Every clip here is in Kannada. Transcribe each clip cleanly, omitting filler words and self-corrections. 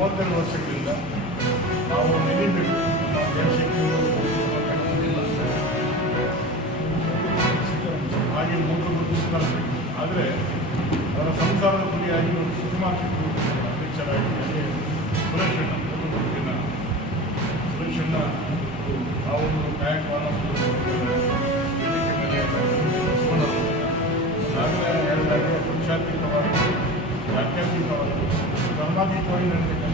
32 ವರ್ಷಗಳಿಂದ ನಾವು ನೆನೀಬೇಕು ನಮ್ಮ ಜನಶಕ್ತಿಯಿಂದ ಹಾಗೆ ಮೂಲಭೂತ ಆದರೆ ಅವರ ಸಂಸಾರದ ಗುರಿಯಾಗಿ ಒಂದು ಸುಮಾರು ಅಧ್ಯಕ್ಷರಾಗಿ ಸುರೇಶಣ್ಣ ಸುರೇಶಣ್ಣ ಆ ಒಂದು ಕಾಯಕವಾದ ವೇದಿಕೆ ಮೇಲೆ ಆಗಲೇ ಹೇಳಿದಾಗ ಪಕ್ಷಾತೀತವಾಗಿ ಜಾತ್ಯತೀತವಾಗಿ ಧರ್ಮಾತೀತವಾಗಿ ನಡೆಯತಕ್ಕಂಥ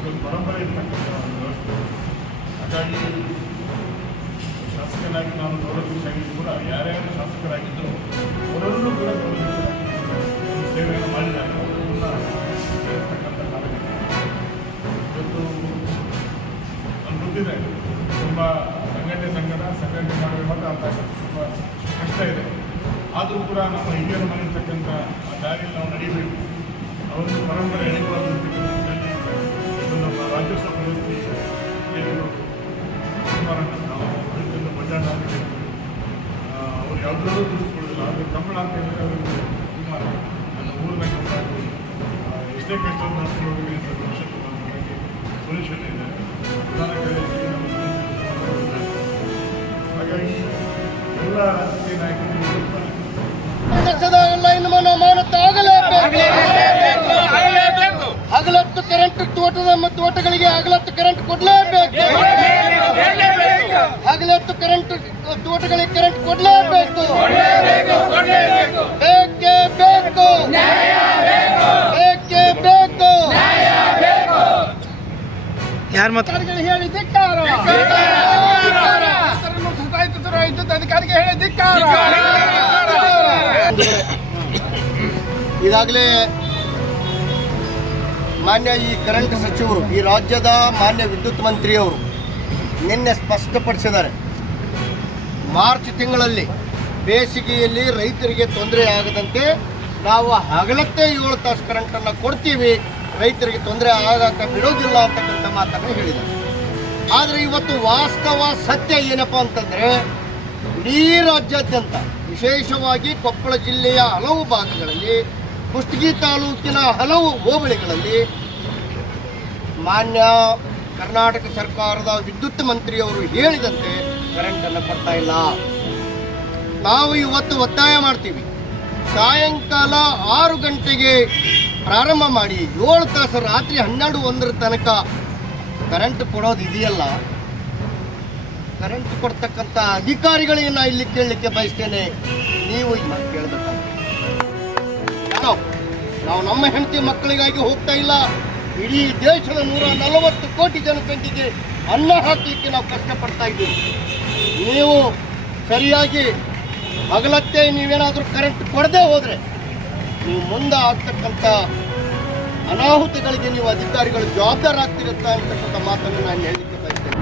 ಇದೊಂದು ಪರಂಪರೆ ಇರ್ತಕ್ಕಂಥ ಒಂದು ವ್ಯವಸ್ಥೆ. ಹಾಗಾಗಿ ಶಾಸಕನಾಗಿ ನಾನು ಗೌರವಿಸಾಗಿದ್ದು ಕೂಡ ಯಾರ್ಯಾರು ಶಾಸಕರಾಗಿದ್ದರು ಅವರಲ್ಲೂ ಕೂಡ ಸೇವೆಯನ್ನು ಮಾಡಿದ್ದಾರೆ. ಅವರನ್ನ ಇರ್ತಕ್ಕಂಥ ಕಾಲಘಟ್ಟ ಇವತ್ತು ನಾನು ಗೊತ್ತಿದೆ ತುಂಬ ಸಂಘಟನೆ ಮಾಡಬೇಕು ಅಂತ ತುಂಬ ಕಷ್ಟ ಇದೆ. ಆದರೂ ಕೂಡ ನಮ್ಮ ಹಿರಿಯರು ಮಾಡಿರ್ತಕ್ಕಂಥ ಆ ದಾರಿಯಲ್ಲಿ ನಾವು ನಡೀಬೇಕು. ಅವರೊಂದು ಪರಂಪರೆ ಎಣಿಬಾರ್ದು. ನಮ್ಮ ರಾಜ್ಯೋತ್ಸವ ಪ್ರಶಸ್ತಿ ಕುಮಾರಣ್ಣ ನಾವು ರೈತರಿಂದ ಬಜಾರ್ ಅಂತ ಅವ್ರು ಯಾವುದಾದ್ರೂ ತಿಳಿಸ್ಕೊಳ್ಳೋದಿಲ್ಲ. ಆದರೆ ಕಂಬಳ ಅಂತ ಹೇಳಿದ್ರೆ ಅವರಿಗೆ ಕುಮಾರ ನನ್ನ ಊರಿನ ಕಂಬಳಾಗಿ ಎಷ್ಟೇ ಕಷ್ಟವನ್ನು ನಡೆಸ್ಕೊಂಡು ಹೋಗಲಿ ಅಂತ ಭವಿಷ್ಯತ್ತು ನಮಗೆ ಸೊಲ್ಯೂಷನ್ ಇದೆ. ಪ್ರಧಾನ ಕಾರ್ಯದರ್ಶಿ ಹಾಗಾಗಿ ಎಲ್ಲ ರಾಜಕೀಯ ನಾಯಕರು ಹಗಲತ್ತು ಕರೆಂಟ್ ತೋಟಗಳಿಗೆ ಹಗಲತ್ತು ಕರೆಂಟ್ ಕೊಡಲೇಬೇಕು. ಹಗಲತ್ತು ಕರೆಂಟ್ ತೋಟಗಳಿಗೆ ಕರೆಂಟ್ ಕೊಡಲೇಬೇಕು. ಬೇಕೇ ಬೇಕು, ಬೇಕೇ ಬೇಕು. ಯಾರು ಮಾತ್ರ ಹೇಳಿ ಧಿಕ್ಕಾರ, ವಿದ್ಯುತ್ ಅಧಿಕಾರಿಗೆ ಹೇಳಿ ಧಿಕ್ಕಾರ. ಈಗಾಗಲೇ ಮಾನ್ಯ ಈ ಕರೆಂಟ್ ಸಚಿವರು, ಈ ರಾಜ್ಯದ ಮಾನ್ಯ ವಿದ್ಯುತ್ ಮಂತ್ರಿಯವರು ನಿನ್ನೆ ಸ್ಪಷ್ಟಪಡಿಸಿದ್ದಾರೆ, ಮಾರ್ಚ್ ತಿಂಗಳಲ್ಲಿ ಬೇಸಿಗೆಯಲ್ಲಿ ರೈತರಿಗೆ ತೊಂದರೆ ಆಗದಂತೆ ನಾವು ಹಗಲತ್ತೇ 7 ತಾಸು ಕರೆಂಟನ್ನು ಕೊಡ್ತೀವಿ, ರೈತರಿಗೆ ತೊಂದರೆ ಆಗಕ್ಕೆ ಬಿಡೋದಿಲ್ಲ ಅಂತಕ್ಕಂಥ ಮಾತನ್ನು ಹೇಳಿದ್ದಾರೆ. ಆದರೆ ಇವತ್ತು ವಾಸ್ತವ ಸತ್ಯ ಏನಪ್ಪ ಅಂತಂದರೆ, ಇಡೀ ರಾಜ್ಯಾದ್ಯಂತ ವಿಶೇಷವಾಗಿ ಕೊಪ್ಪಳ ಜಿಲ್ಲೆಯ ಹಲವು ಭಾಗಗಳಲ್ಲಿ, ಕುಷ್ಟಗಿ ತಾಲೂಕಿನ ಹಲವು ಹೋಬಳಿಗಳಲ್ಲಿ ಮಾನ್ಯ ಕರ್ನಾಟಕ ಸರ್ಕಾರದ ವಿದ್ಯುತ್ ಮಂತ್ರಿಯವರು ಹೇಳಿದಂತೆ ಕರೆಂಟನ್ನು ಕೊಡ್ತಾ ಇಲ್ಲ. ನಾವು ಇವತ್ತು ಒತ್ತಾಯ ಮಾಡ್ತೀವಿ, ಸಾಯಂಕಾಲ 6 ಗಂಟೆಗೆ ಪ್ರಾರಂಭ ಮಾಡಿ 7 ತಾಸು ರಾತ್ರಿ 12-1 ತನಕ ಕರೆಂಟ್ ಕೊಡೋದು ಇದೆಯಲ್ಲ, ಕರೆಂಟ್ ಕೊಡ್ತಕ್ಕಂಥ ಅಧಿಕಾರಿಗಳಿಗೆ ನಾ ಇಲ್ಲಿ ಕೇಳಲಿಕ್ಕೆ ಬಯಸ್ತೇನೆ, ನೀವು ಕೇಳಬೇಕಾಗುತ್ತೆ. ನಾವು ನಮ್ಮ ಹೆಂಡತಿ ಮಕ್ಕಳಿಗಾಗಿ ಹೋಗ್ತಾ ಇಲ್ಲ, ಇಡೀ ದೇಶದ 140 ಕೋಟಿ ಜನಸಂಖ್ಯೆಗೆ ಅನ್ನ ಹಾಕಲಿಕ್ಕೆ ನಾವು ಕಷ್ಟಪಡ್ತಾ ಇದ್ದೀವಿ. ನೀವು ಸರಿಯಾಗಿ ಹಗಲತ್ತೇ ನೀವೇನಾದರೂ ಕರೆಂಟ್ ಕೊಡದೆ ಹೋದರೆ ನೀವು ಮುಂದೆ ಆಗ್ತಕ್ಕಂಥ ಅನಾಹುತಗಳಿಗೆ ನೀವು ಅಧಿಕಾರಿಗಳು ಜವಾಬ್ದಾರ ಆಗ್ತಿರುತ್ತಾ ಅಂತಕ್ಕಂಥ ಮಾತನ್ನು ನಾನು ಹೇಳಿ